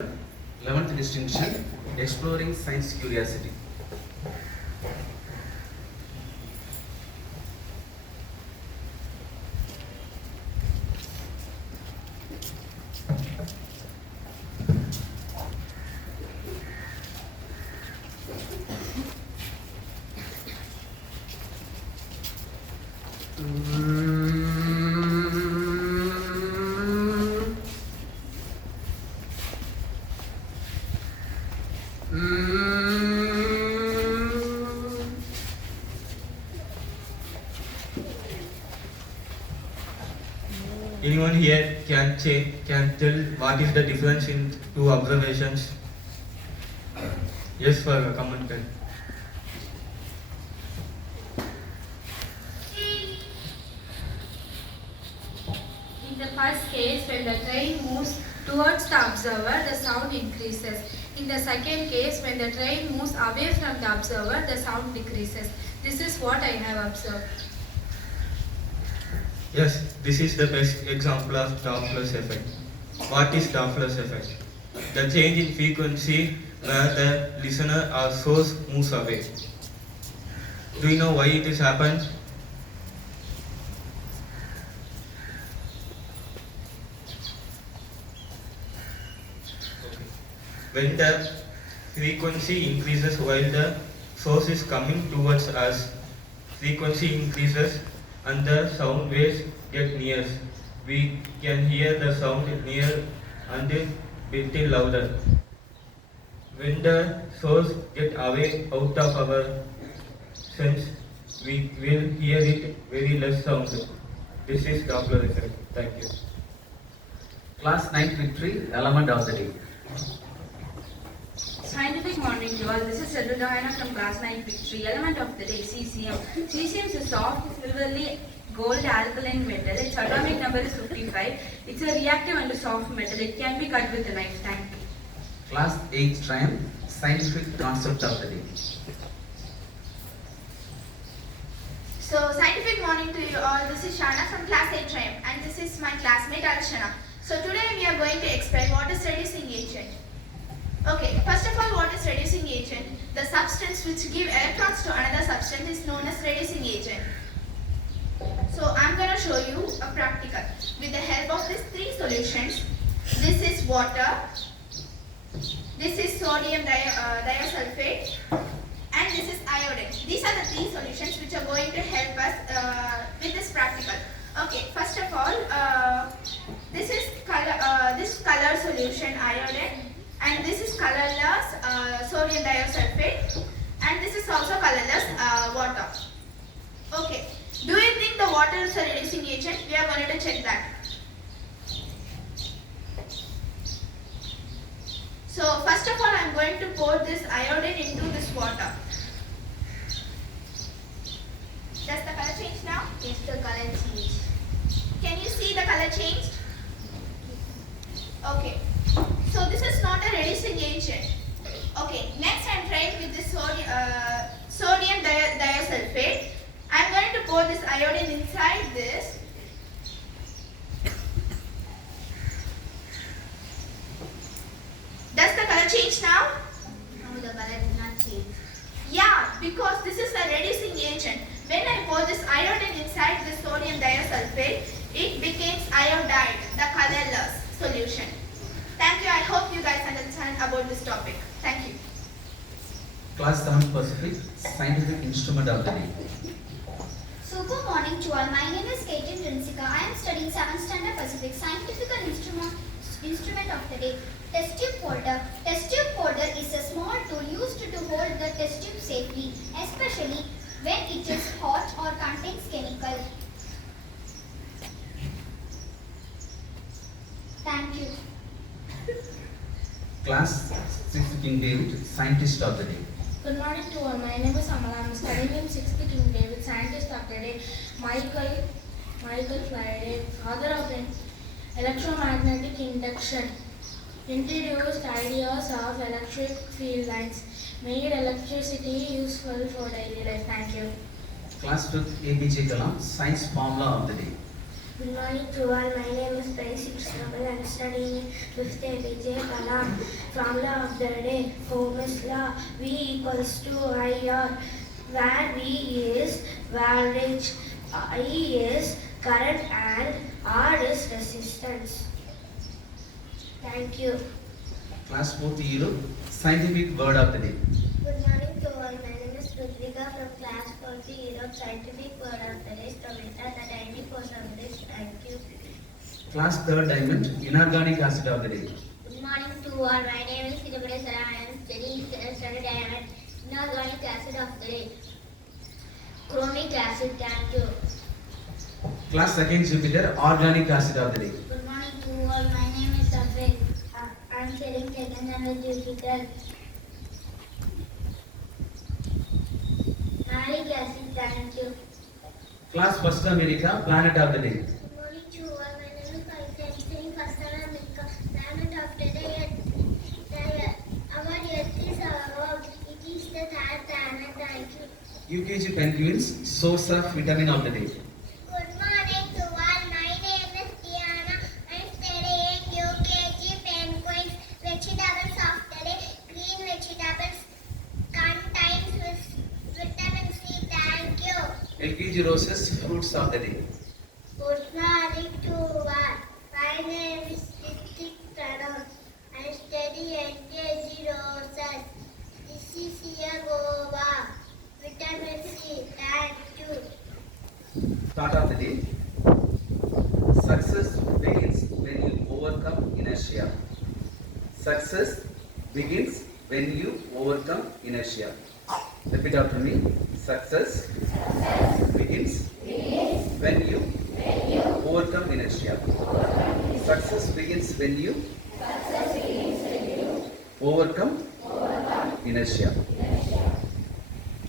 11th distinction, exploring science curiosity. Anyone here can tell what is the difference in two observations? Yes, for a comment. In the first case, when the train moves towards the observer, the sound increases. In the second case, when the train moves away from the observer, the sound decreases. This is what I have observed. Yes, this is the best example of Doppler's effect. What is Doppler's effect? The change in frequency where the listener or source moves away. Do you know why it has happened? When the frequency increases while the source is coming towards us, frequency increases and the sound waves get near. We can hear the sound near and a bit louder. When the source get away out of our sense, we will hear it very less sound. This is Doppler effect. Thank you. Class 9th victory, element of the day. Scientific morning to all. This is Sadhudayana from class 9 victory. Element of the day, cesium. Cesium is a soft, silverly gold alkaline metal. Its atomic number is 55. It's a reactive and a soft metal. It can be cut with a knife. Thank you. Class 8th triumph, scientific concept of the day. So, scientific morning to you all. This is Shana from class 8 Triumph and this is my classmate Archana. So, today we are going to explain what is reducing agent. Okay, first of all, what is reducing agent? The substance which give electrons to another substance is known as reducing agent. So, I am going to show you a practical. With the help of these three solutions, this is water, this is sodium thiosulfate, and this is iodine. These are the three solutions which are going to help us with this practical. Okay, first of all, this is color solution iodine, and this is colorless sodium thiosulfate, and this is also colorless water. Okay, do you think the water is a reducing agent? We are going to check that. So first of all, I am going to pour this iodine into this water. Does the color change now? Yes, the color changed. Can you see the color changed? Okay. So this is not a reducing agent. Okay. Next, I am trying with this sodium thiosulfate. I am going to pour this iodine inside this. Does the color change now? No, the color did not change. Yeah, because this is a reducing agent. When I pour this iodine inside the sodium thiosulfate, it becomes iodide, the colorless solution. Thank you. I hope you guys understand about this topic. Thank you. Class 7th Pacific, scientific instrument of the day. So good morning to all. My name is Kaitlin Rinsika. I am studying 7th Standard Pacific Scientific Instrument of the day. Test tube holder. Test tube holder is a small tool used to hold the test tube safely, especially when it is hot or contains chemical. Thank you. Class 6th King David, scientist of the day. Good morning to all. My name is Amala. I am studying in 6th King David, scientist of the day. Michael Faraday, father of electromagnetic induction, introduced ideas of electric field lines, made electricity useful for daily life. Thank you. Class 5th APJ Kalam, science formula of the day. Good morning to all. My name is Praisik Strabal. I am studying in 5th APJ Kalam. Formula of the day, Ohm's law. V equals to IR, where V is voltage, I is current and R is resistance. Thank you. Class 4th Year Scientific Word of the Day. Good morning to all. My name is Rudvika from class 4th Europe. Scientific word of the day is tomato, the tiny portion of this. Thank you. Class 3rd Diamond Inorganic Acid of the Day. Good morning to all. My name is Sirupade Sara. I am studying standard diamond inorganic acid of the day. Chromic acid. Thank you. Class 2nd Jupiter Organic Acid of the Day. Good morning to all. My name is Safed. I am studying second standard Jupiter. Malic acid. Thank you. Class 1st America Planet of the Day. Good morning to all. My name is Kavita. I am studying first standard America. Planet of the day. Our Earth is our home. It is the third planet. Thank you. UKG Penguins Source of Vitamin of the Day. Good morning to all. My name is Diana. I am studying UKG Penguins. Vegetables of the day. Green vegetables contains vitamin C. Thank you. LKG Roses Fruits of the Day. Good morning to all. My name is Ritik Pranam. I study LKG Roses. This is your guava. Vitamin C. Thank you. Thought of the day. Success begins when you overcome inertia. Success begins when you overcome inertia. Repeat after me. Success begins when you overcome inertia. Success begins when you overcome inertia.